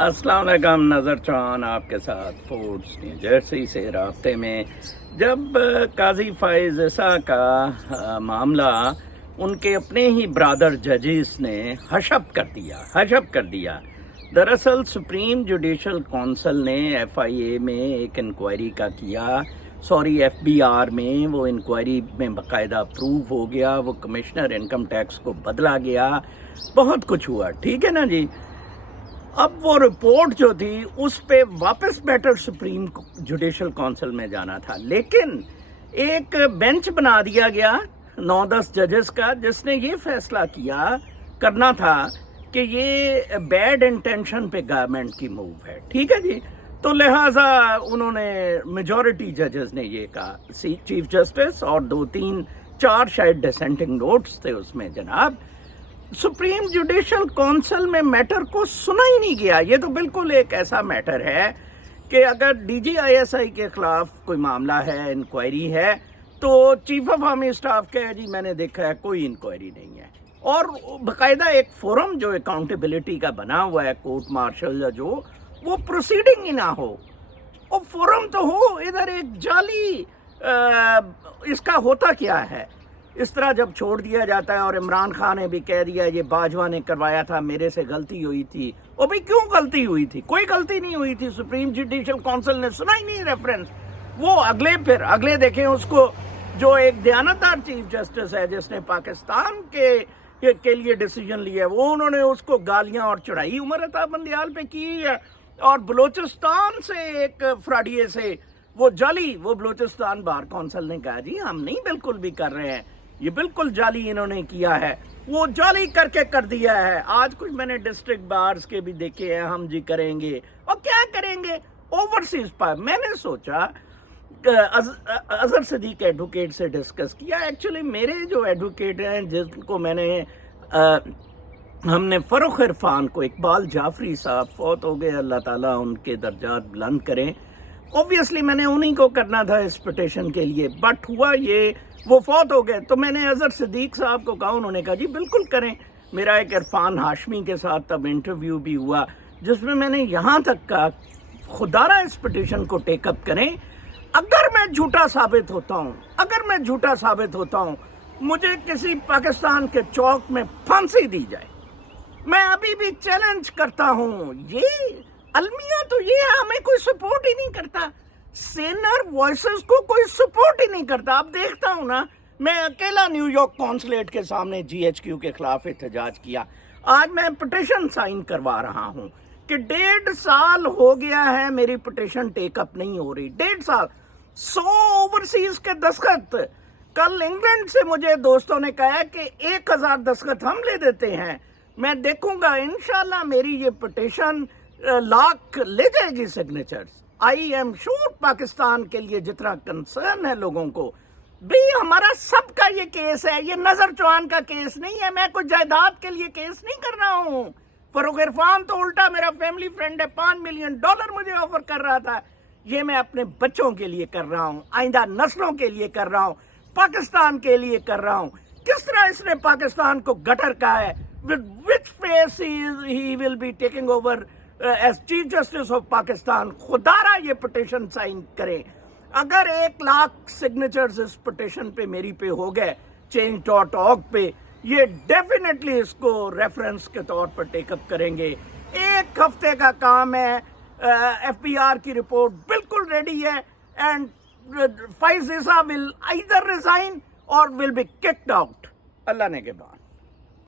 السلام علیکم، نظر چان آپ کے ساتھ فورٹس نیو جرسی سے رابطے میں. جب قاضی فائز عیسیٰ کا معاملہ ان کے اپنے ہی برادر ججز نے حشب کر دیا. دراصل سپریم جوڈیشل کونسل نے ایف آئی اے میں ایک انکوائری کا کیا، ایف بی آر میں وہ انکوائری میں باقاعدہ اپروو ہو گیا، وہ کمشنر انکم ٹیکس کو بدلا گیا، بہت کچھ ہوا، ٹھیک ہے نا جی. اب وہ رپورٹ جو تھی اس پہ واپس میٹر سپریم جوڈیشل کونسل میں جانا تھا، لیکن ایک بینچ بنا دیا گیا 9-10 ججز کا، جس نے یہ فیصلہ کرنا تھا کہ یہ بیڈ انٹینشن پہ گورنمنٹ کی موو ہے، ٹھیک ہے جی. تو لہٰذا انہوں نے میجورٹی ججز نے یہ کہا، چیف جسٹس اور 2-3-4 شاید ڈسینٹنگ نوٹس تھے اس میں جناب. سپریم جوڈیشل کونسل میں میٹر کو سنا ہی نہیں گیا. یہ تو بالکل ایک ایسا میٹر ہے کہ اگر D G I S I کے خلاف کوئی معاملہ ہے، انکوائری ہے، تو چیف آف آرمی اسٹاف کہے جی میں نے دیکھا ہے کوئی انکوائری نہیں ہے، اور باقاعدہ ایک فورم جو اکاؤنٹیبلٹی کا بنا ہوا ہے، کورٹ مارشل یا جو، وہ پروسیڈنگ ہی نہ ہو، اور فورم تو ہو. ادھر ایک جعلی اس کا ہوتا کیا ہے؟ اس طرح جب چھوڑ دیا جاتا ہے، اور عمران خان نے بھی کہہ دیا یہ باجوہ نے کروایا تھا، میرے سے غلطی ہوئی تھی. اور بھئی کیوں غلطی ہوئی تھی؟ کوئی غلطی نہیں ہوئی تھی. سپریم جوڈیشل کونسل نے سنا ہی نہیں ریفرنس. وہ اگلے دیکھیں اس کو، جو ایک دیانتدار چیف جسٹس ہے جس نے پاکستان کے لیے ڈیسیجن لیا ہے، وہ انہوں نے اس کو گالیاں اور چڑھائی عمر عطا بندیال پہ کی ہے. اور بلوچستان سے ایک فراڈیے سے وہ بلوچستان بار کونسل نے کہا جی ہم نہیں بالکل بھی کر رہے ہیں، یہ بالکل جعلی انہوں نے کیا ہے، وہ جعلی کر دیا ہے. آج کچھ میں نے ڈسٹرکٹ بارز کے بھی دیکھے ہیں، ہم جی کریں گے، اور کیا کریں گے اوورسیز پر. میں نے سوچا اظہر صدیق ایڈوکیٹ سے ڈسکس کیا. ایکچولی میرے جو ایڈوکیٹ ہیں جن کو ہم نے فروخ عرفان کو، اقبال جعفری صاحب فوت ہو گئے، اللہ تعالیٰ ان کے درجات بلند کریں. اوبویسلی میں نے انہی کو کرنا تھا اس پٹیشن کے لیے، بٹ ہوا یہ وہ فوت ہو گئے. تو میں نے اظہر صدیق صاحب کو کہا، انہوں نے کہا جی بالکل کریں. میرا ایک عرفان ہاشمی کے ساتھ تب انٹرویو بھی ہوا، جس میں نے یہاں تک کہا خدارہ اس پٹیشن کو ٹیک اپ کریں. اگر میں جھوٹا ثابت ہوتا ہوں مجھے کسی پاکستان کے چوک میں پھانسی دی جائے. میں ابھی بھی چیلنج کرتا ہوں. یہ المیہ تو یہ ہمیں کوئی سپورٹ ہی نہیں کرتا، سینر وائسز کو کوئی سپورٹ ہی نہیں کرتا. اب دیکھتا ہوں نا، میں اکیلا نیو یارک کونسلیٹ کے سامنے جی ایچ کیو کے خلاف احتجاج کیا. آج میں پٹیشن سائن کروا رہا ہوں کہ 1.5 سال ہو گیا ہے میری پٹیشن ٹیک اپ نہیں ہو رہی. 1.5 سال، 100 اوورسیز کے دستخط. کل انگلینڈ سے مجھے دوستوں نے کہا کہ 1000 دستخط ہم لے دیتے ہیں. میں دیکھوں گا انشاءاللہ میری یہ پٹیشن لاکھ لے جائے گی signatures. I am sure Pakistan کے لیے جتنا کنسرن ہے لوگوں کو، بھی ہمارا سب کا یہ کیس ہے، یہ نظر چوان کا کیس نہیں ہے. میں کوئی جائیداد کے لیے کیس نہیں کر رہا ہوں. فروخ عرفان تو الٹا میرا فیملی فرینڈ ہے، $5 ملین مجھے آفر کر رہا تھا. یہ میں اپنے بچوں کے لیے کر رہا ہوں، آئندہ نسلوں کے لیے کر رہا ہوں، پاکستان کے لیے کر رہا ہوں. کس طرح اس نے پاکستان کو گٹر کہا ہے. with which face he will be taking over as Chief Justice of Pakistan. خدارہ یہ پٹیشن سائن کریں. اگر 1 لاکھ سگنیچرز اس پٹیشن پہ میری پہ ہو گئے change.org پہ، یہ ڈیفینیٹلی اس کو ریفرنس کے طور پر ٹیک اپ کریں گے. 1 ہفتے کا کام ہے. ایف بی آر کی رپورٹ بالکل ریڈی ہے، and Faez Isa will either resign or will be kicked out. اللہ نے کے بعد